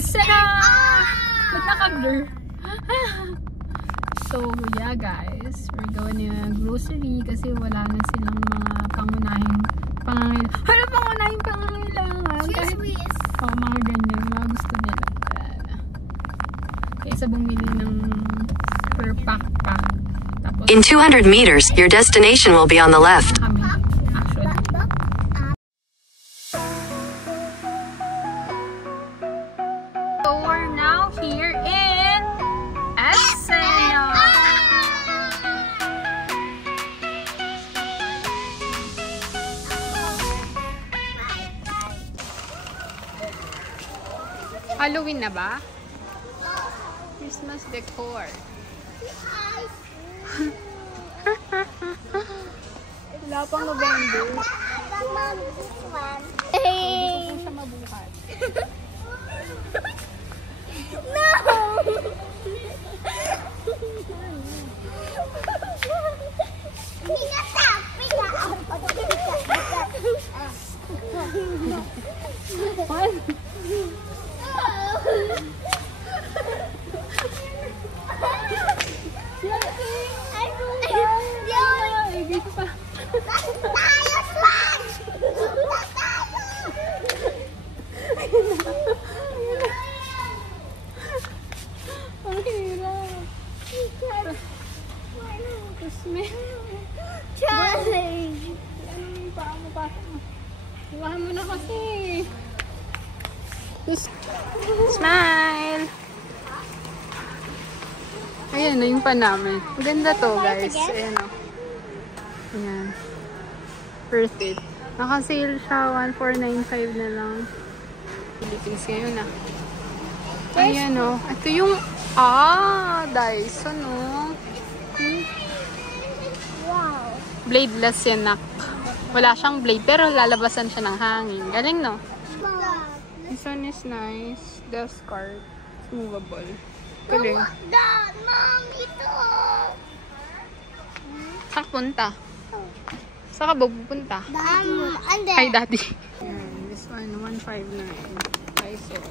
Esena! Ba't naka-blur? So, yeah guys. We're going to grocery kasi wala na silang mga pangunahing pangangailangan. Hala, pangunahing pangangailangan! Kahit mga ganyan, mga gusto nila. Kaysa bumili ng per pack. Tapos, in 200 meters, your destination will be on the left. Kami, actually. So, we're now here in Esena. Halloween na ba? Christmas decor. Wala pang November. Hey! Gusto siya mabuhat. No! What? Challenge! Anong paa mo pa? Iwahan mo na kasi. Smile! Ayan na yung pa namin. Maganda to guys. Ayan o. Ayan. Worth it. Naka-sale siya. 1,495 na lang. Philippines ngayon na. Ayan o. Ito yung Dyson o. Wow! Bladeless yan nak. Wala siyang blade pero lalabasan siya ng hangin. Galing no? This one is nice. Desk card. It's movable. Galing. Dad, Mom, ito! Saan ka punta? Saan ka ba pupunta? Ande. Hi, Daddy. Ayan, this one, 159. Lysol.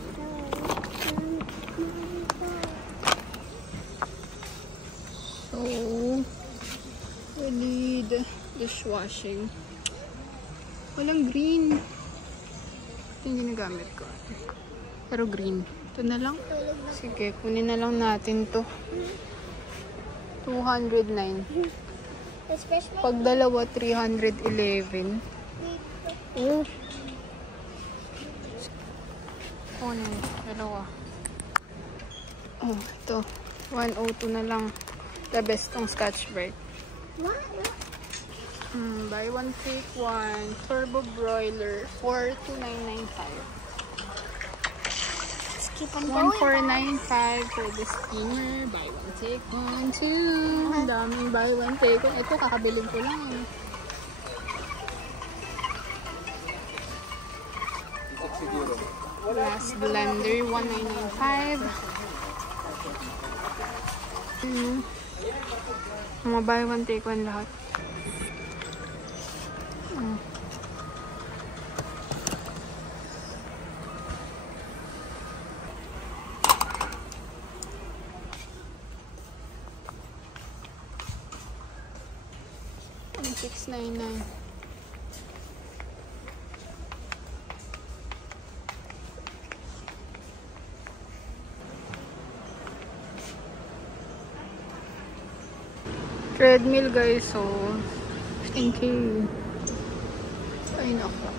So, we need dishwashing. Walang green. Ito yung ginagamit ko. Pero green. Ito na lang. Sige, kunin na lang natin to. 209. Pag dalawa, 311. Kunin. Dalawa. Oh, ito. 102 na lang. The best tong Scotch-Brite. Buy one, take one. Turbo broiler. 42995. Keep on going. 1495 for the steamer. Buy one, take one, two. Ang daming buy one, take one. Ito, kakabilin ko lang. Last blender, 1995. Mga buy one, take one lahat. $699. Treadmill guys, so 15K. Ay nako.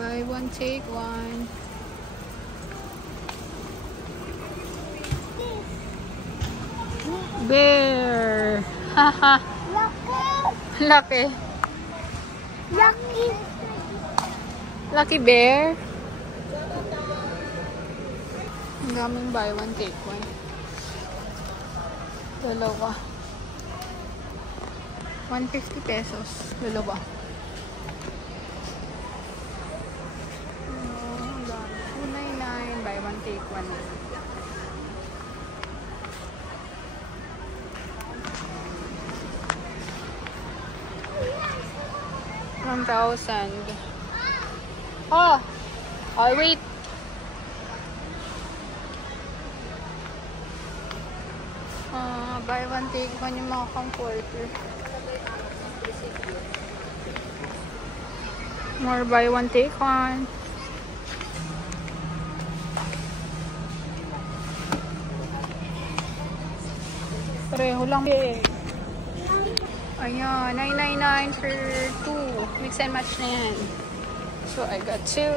Buy one, take one. Bear. Haha. Lucky. Lucky. Lucky bear. Ang daming buy one, take one. Dalawa. 150 pesos. Dalawa. Ang dami. 299. Buy one, take one. $1,000. Oh! Oh, wait. Buy one, take one yung mga comforter. More buy one, take one. Pareho lang. Ayan, 999 for 2. Mix and match na yan. So, I got 2.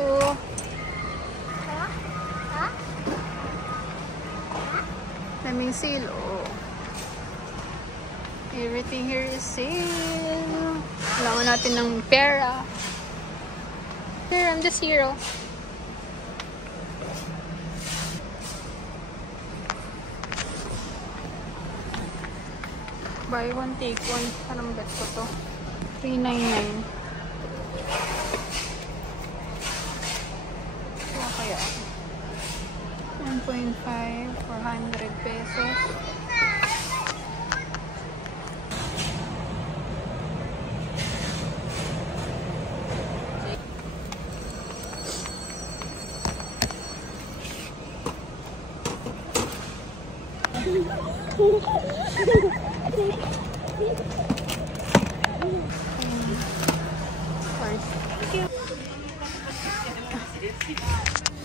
Daming sale, oh. Everything here is sale. Kailangan natin ng pera. Here, I'm just here, oh. Buy one, take one. Anong bet ko to? 399. So, kaya 1.5, 400 pesos.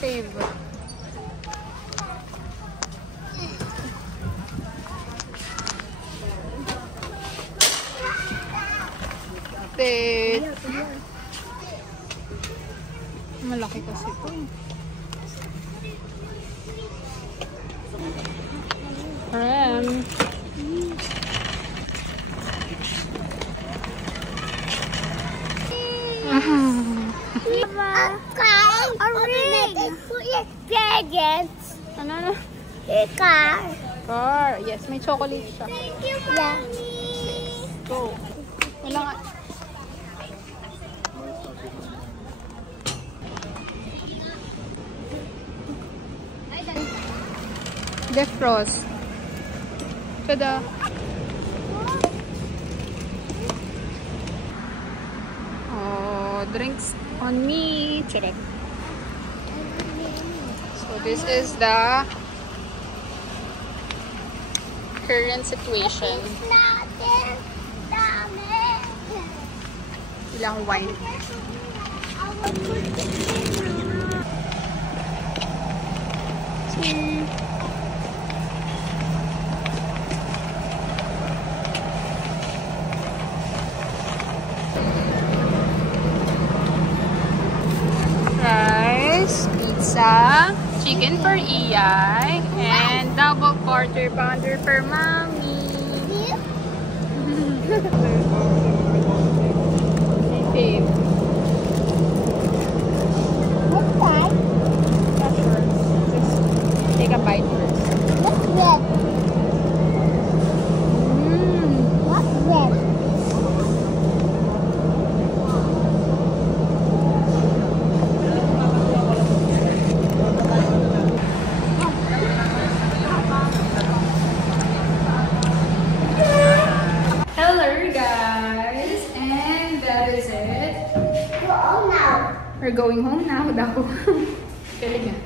Save. Wait. Malaki kasi ito. Ram. Ano? Car. Car. Yes, may chocolate siya. Thank you, Mommy. Go. Wala nga. Defrost. Tada. Oh, drinks on me. Charot. So this is the current situation. Ilang wine. Rice, pizza, chicken for Iyay, and double quarter pounder for Mommy. Hey, babe. What's that? Not sure. Just take a bite first. What's that? What's that? Hello guys, and that is it. We're all now. We're going home now daw. Galing ah.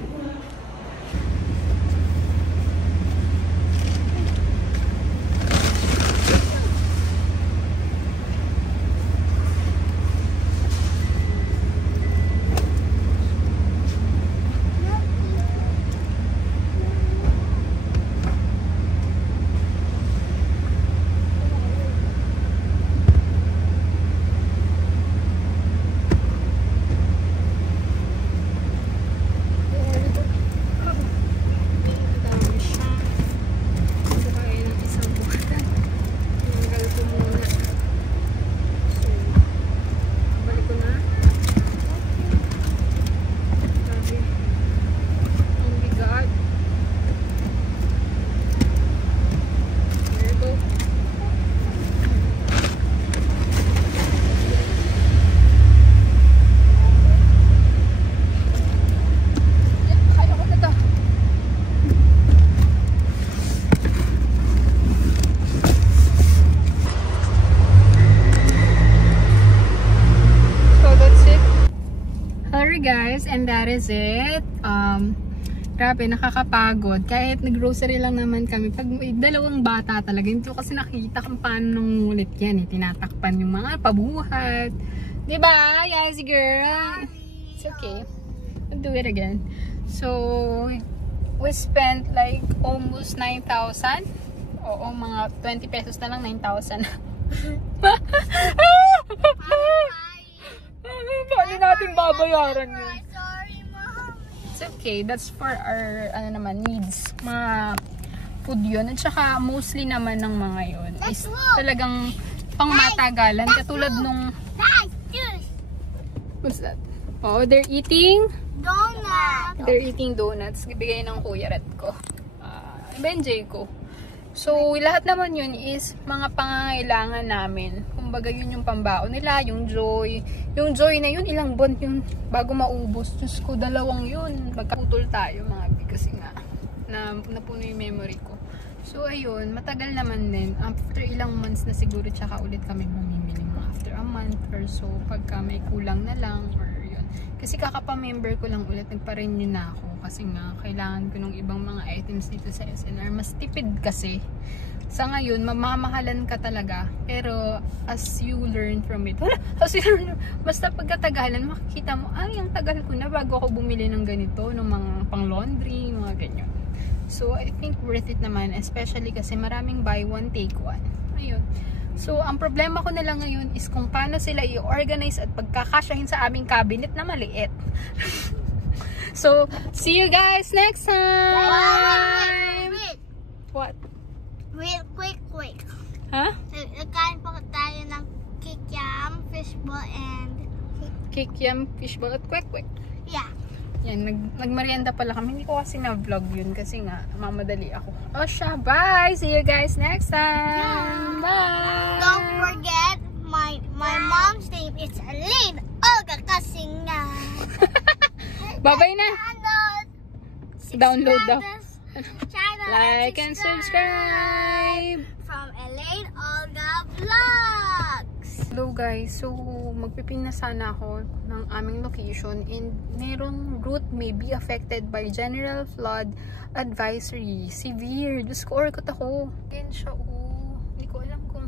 Guys, and that is it. Grabe, nakakapagod. Kahit nag-grocery lang naman kami. Pag may dalawang bata talaga, hindi ko kasi nakita kung paano nangungulit yan. Tinatakpan yung mga pabuhat. Diba? Yes, girl. It's okay. I'll do it again. So, we spent like almost 9,000. Oo, mga 20 pesos na lang, 9,000. Paano natin babayaran yun? It's okay. That's for our needs. Mga food yun. At saka mostly naman ng mga yun is talagang pangmatagalan. Katulad nung... What's that? Oh, they're eating... Donut. They're eating donuts. Bigay ng Kuya Red ko. Benjay ko. So, lahat naman yun is mga pangangailangan namin. Kumbaga yun yung pambaon nila, yung joy. Yung joy na yun, ilang buwan yun bago maubos. Diyos ko, 2 yun. Magkaputol tayo mga big kasi nga. Napuno yung memory ko. So, ayun, matagal naman din. After ilang months na siguro, tsaka ulit kami mamimili mga after a month or so. Pagka may kulang na lang or yun. Kasi kakapa-member ko lang ulit, nagpa-renew na ako. Kasi nga, kailangan ko ng ibang mga items dito sa SNR. Mas tipid kasi. Sa ngayon, mamamahalan ka talaga. Pero, as you learn from it, basta pagkatagalan, makikita mo, ay, ang tagal ko na bago ako bumili ng ganito, ng mga pang-laundry, mga ganyan. So, I think worth it naman, especially kasi maraming buy one, take one. Ayun. So, ang problema ko na lang ngayon is kung paano sila i-organize at pagkakasyahin sa aming cabinet na maliit. So, see you guys next time! Wait. What? Real quick. Huh? Nagkain pa tayo ng kikiam, fishball, and... Kikiam, fishball at kwek-kwek. Yeah. Yan, nagmerienda pala kami. Hindi ko kasi na-vlog yun kasi nga, mamadali ako. O siya, bye! See you guys next time! Bye! Don't forget, my mom's name is Elaine Olga kasi nga. Bye-bye na! Download daw. Channel Like and subscribe! From Elaine Olga Vlogs. Hello guys, so magpipin na sana ako ng aming location and merong route may be affected by general flood advisory. Severe. Diyos ko, orkot ako. Again siya, hindi ko alam kung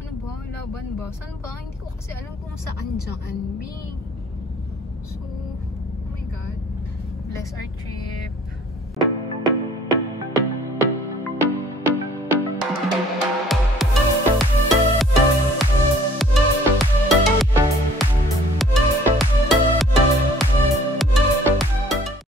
ano ba, laban ba? Saan ba? Hindi ko kasi alam kung saan dyan. So, oh my God. Bless our trip.